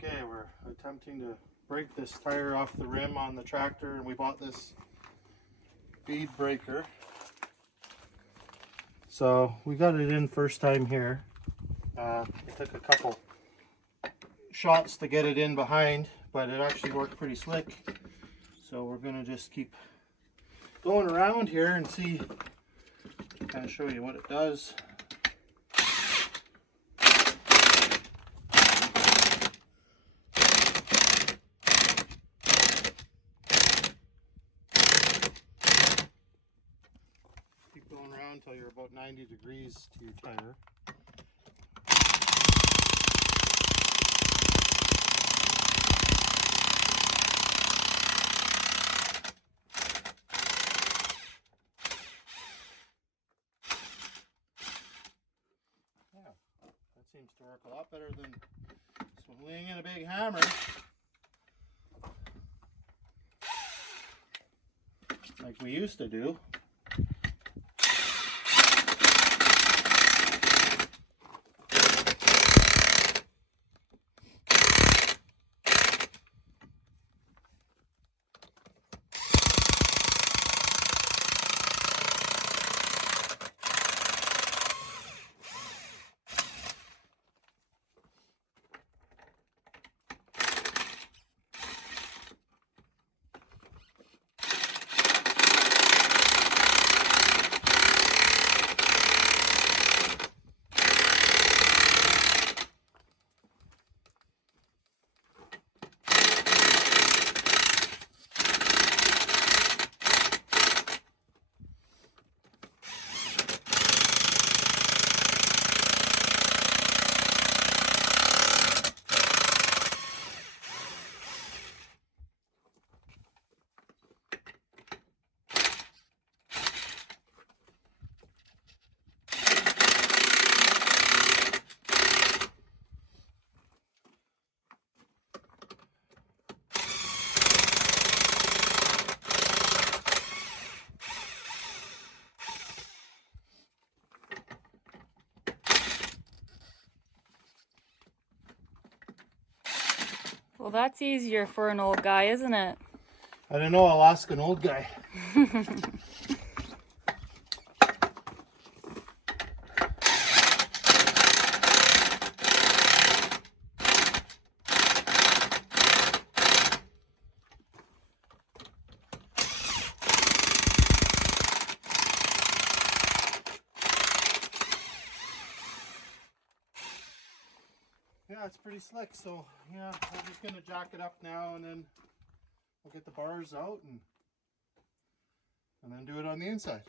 Okay, we're attempting to break this tire off the rim on the tractor, and we bought this bead breaker. So we got it in first time here. It took a couple shots to get it in behind, but it actually worked pretty slick. So we're gonna just keep going around here and see, kind of show you what it does. Keep going around until you're about 90 degrees to your tire. Yeah, that seems to work a lot better than swinging in a big hammer like we used to do. Well, that's easier for an old guy, isn't it? I don't know, I'll ask an old guy. Yeah, it's pretty slick, so yeah, I'm just gonna jack it up now, and then we'll get the bars out and then do it on the inside.